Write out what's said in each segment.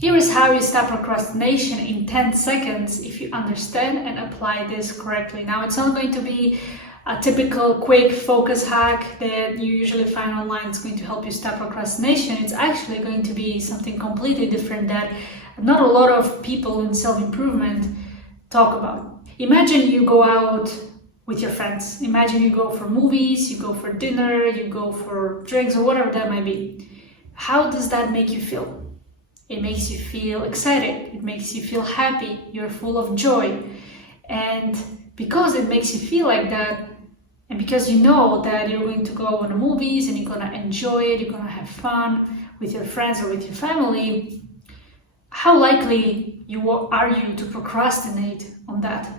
Here is how you stop procrastination in 10 seconds if you understand and apply this correctly. Now, it's not going to be a typical quick focus hack that you usually find online. It's going to help you stop procrastination. It's actually going to be something completely different that not a lot of people in self-improvement talk about. Imagine you go out with your friends. Imagine you go for movies, you go for dinner, you go for drinks, or whatever that might be. How does that make you feel? It makes you feel excited. It makes you feel happy. You're full of joy. And because it makes you feel like that, and because you know that you're going to go on the movies and you're going to enjoy it, you're going to have fun with your friends or with your family, how likely are you to procrastinate on that?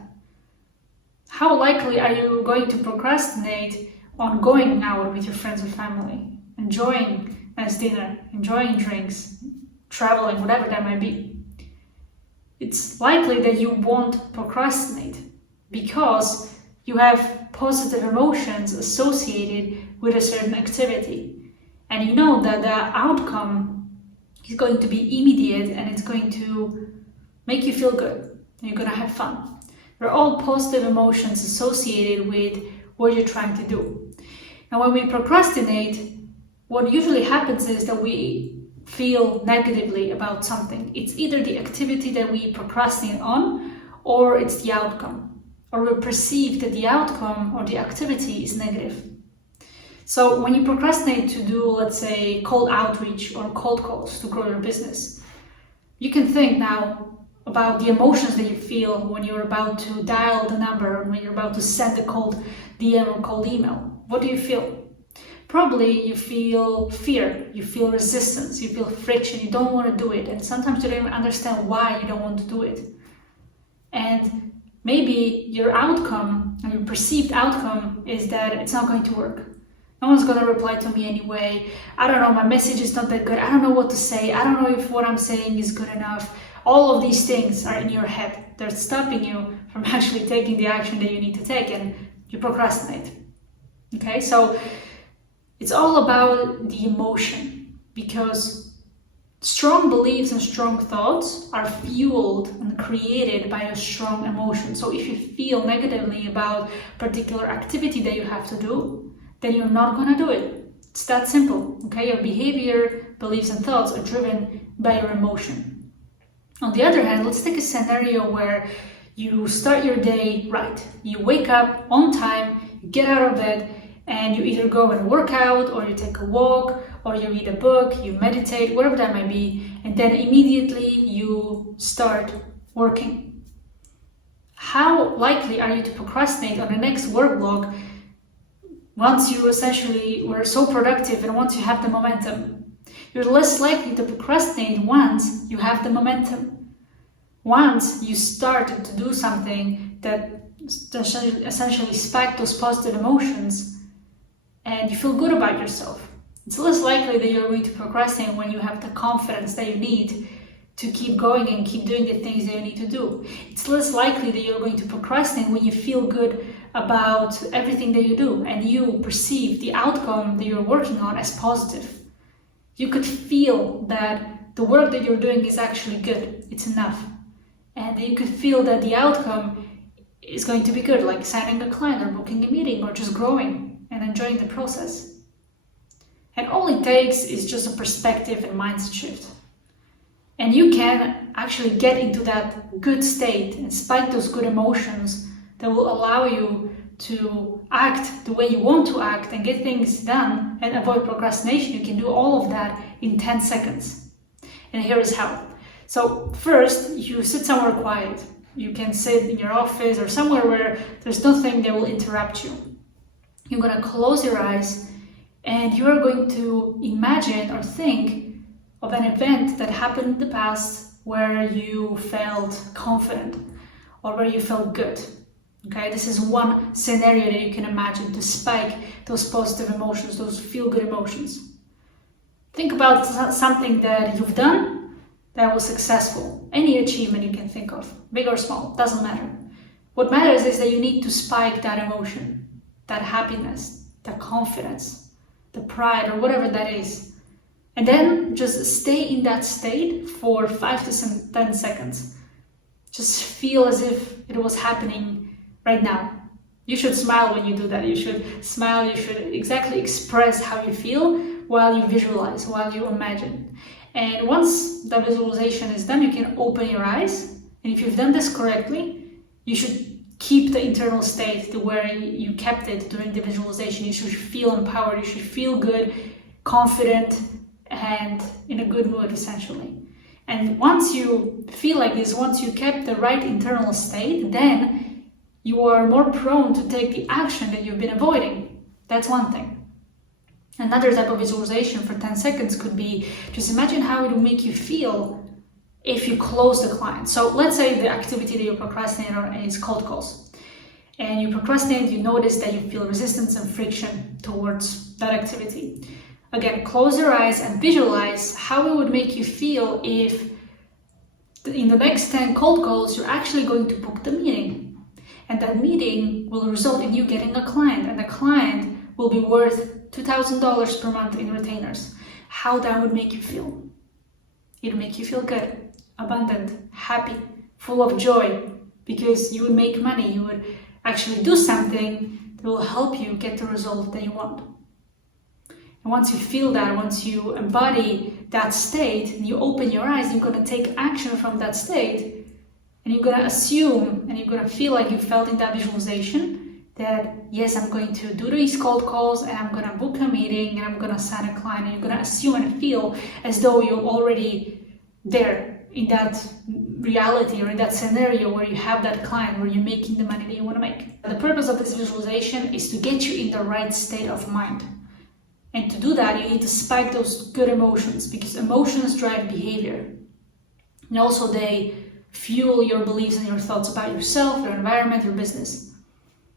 How likely are you going to procrastinate on going out with your friends or family, enjoying nice dinner, enjoying drinks, traveling, whatever that might be? It's likely that you won't procrastinate because you have positive emotions associated with a certain activity. And you know that the outcome is going to be immediate and it's going to make you feel good. You're going to have fun. They're all positive emotions associated with what you're trying to do. And when we procrastinate, what usually happens is that we feel negatively about something. It's either the activity that we procrastinate on, or it's the outcome, or we perceive that the outcome or the activity is negative. So when you procrastinate to do, let's say, cold outreach or cold calls to grow your business, you can think now about the emotions that you feel when you're about to dial the number, when you're about to send a cold DM or cold email. What do you feel? Probably you feel fear, you feel resistance, you feel friction, you don't want to do it. And sometimes you don't even understand why you don't want to do it. And maybe your outcome, or your perceived outcome, is that it's not going to work. No one's going to reply to me anyway. I don't know, my message is not that good. I don't know what to say. I don't know if what I'm saying is good enough. All of these things are in your head. They're stopping you from actually taking the action that you need to take, and you procrastinate. Okay, so it's all about the emotion, because strong beliefs and strong thoughts are fueled and created by a strong emotion. So if you feel negatively about a particular activity that you have to do, then you're not going to do it. It's that simple. Okay, your behavior, beliefs, and thoughts are driven by your emotion. On the other hand, let's take a scenario where you start your day right. You wake up on time, you get out of bed, and you either go and work out, or you take a walk, or you read a book, you meditate, whatever that might be, and then immediately you start working. How likely are you to procrastinate on the next work block once you essentially were so productive and once you have the momentum? You're less likely to procrastinate once you have the momentum. Once you started to do something that essentially spiked those positive emotions and you feel good about yourself. It's less likely that you're going to procrastinate when you have the confidence that you need to keep going and keep doing the things that you need to do. It's less likely that you're going to procrastinate when you feel good about everything that you do and you perceive the outcome that you're working on as positive. You could feel that the work that you're doing is actually good, it's enough. And you could feel that the outcome is going to be good, like signing a client or booking a meeting or just growing and enjoying the process. And all it takes is just a perspective and mindset shift. And you can actually get into that good state and spike those good emotions that will allow you to act the way you want to act and get things done and avoid procrastination. You can do all of that in 10 seconds. And here is how. So first, you sit somewhere quiet. You can sit in your office or somewhere where there's nothing that will interrupt you. You're going to close your eyes and you are going to imagine or think of an event that happened in the past where you felt confident or where you felt good. Okay, this is one scenario that you can imagine to spike those positive emotions, those feel-good emotions. Think about something that you've done that was successful. Any achievement you can think of, big or small, doesn't matter. What matters is that you need to spike that emotion, that happiness, that confidence, the pride, or whatever that is. And then just stay in that state for 5 to 10 seconds. Just feel as if it was happening right now. You should smile when you do that. You should smile, you should exactly express how you feel while you visualize, while you imagine. And once the visualization is done, you can open your eyes. And if you've done this correctly, you should keep the internal state to where you kept it during the visualization. You should feel empowered, you should feel good, confident, and in a good mood, essentially. And once you feel like this, once you kept the right internal state, then you are more prone to take the action that you've been avoiding. That's one thing. Another type of visualization for 10 seconds could be, just imagine how it would make you feel if you close the client. So let's say the activity that you procrastinate on is cold calls. And you procrastinate, you notice that you feel resistance and friction towards that activity. Again, close your eyes and visualize how it would make you feel if in the next 10 cold calls, you're actually going to book the meeting. And that meeting will result in you getting a client, and the client will be worth $2,000 per month in retainers. How that would make you feel? It would make you feel good, abundant, happy, full of joy, because you would make money. You would actually do something that will help you get the result that you want. And once you feel that, once you embody that state and you open your eyes, you're going to take action from that state, and you're going to assume and you're going to feel like you felt in that visualization that, yes, I'm going to do these cold calls and I'm going to book a meeting and I'm going to sign a client, and you're going to assume and feel as though you're already there in that reality or in that scenario where you have that client, where you're making the money that you want to make. The purpose of this visualization is to get you in the right state of mind. And to do that, you need to spike those good emotions, because emotions drive behavior. And also they fuel your beliefs and your thoughts about yourself, your environment, your business.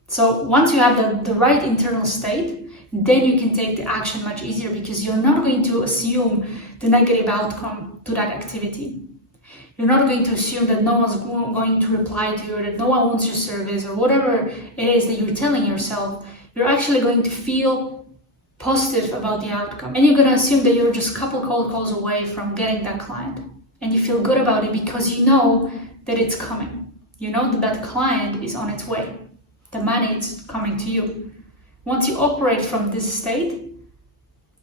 So once you have the right internal state, then you can take the action much easier, because you're not going to assume the negative outcome to that activity. You're not going to assume that no one's going to reply to you, or that no one wants your service, or whatever it is that you're telling yourself. You're actually going to feel positive about the outcome. And you're going to assume that you're just a couple cold calls away from getting that client. And you feel good about it because you know that it's coming. You know that that client is on its way. The money is coming to you. Once you operate from this state,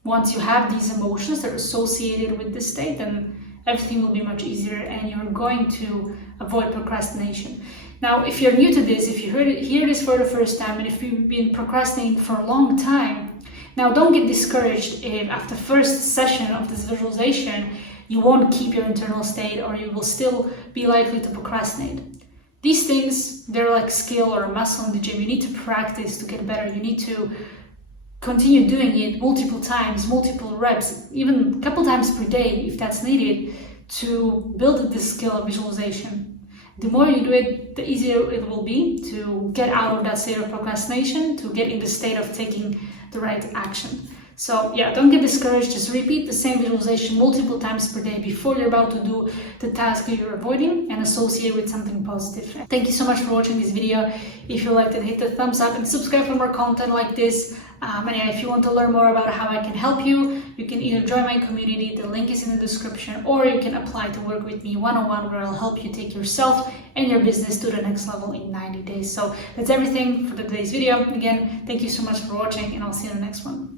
once you have these emotions that are associated with this state, then everything will be much easier and you're going to avoid procrastination. Now, if you're new to this, if you hear this for the first time, and if you've been procrastinating for a long time, now don't get discouraged if after the first session of this visualization, you won't keep your internal state, or you will still be likely to procrastinate. These things, they're like skill or a muscle in the gym. You need to practice to get better. You need to continue doing it multiple times, multiple reps, even a couple times per day if that's needed, to build this skill of visualization. The more you do it, the easier it will be to get out of that state of procrastination, to get in the state of taking the right action. So yeah, don't get discouraged. Just repeat the same visualization multiple times per day before you're about to do the task that you're avoiding, and associate with something positive. Thank you so much for watching this video. If you liked it, hit the thumbs up and subscribe for more content like this. And yeah, if you want to learn more about how I can help you, you can either join my community, the link is in the description, or you can apply to work with me one-on-one, where I'll help you take yourself and your business to the next level in 90 days. So that's everything for today's video. Again, thank you so much for watching, and I'll see you in the next one.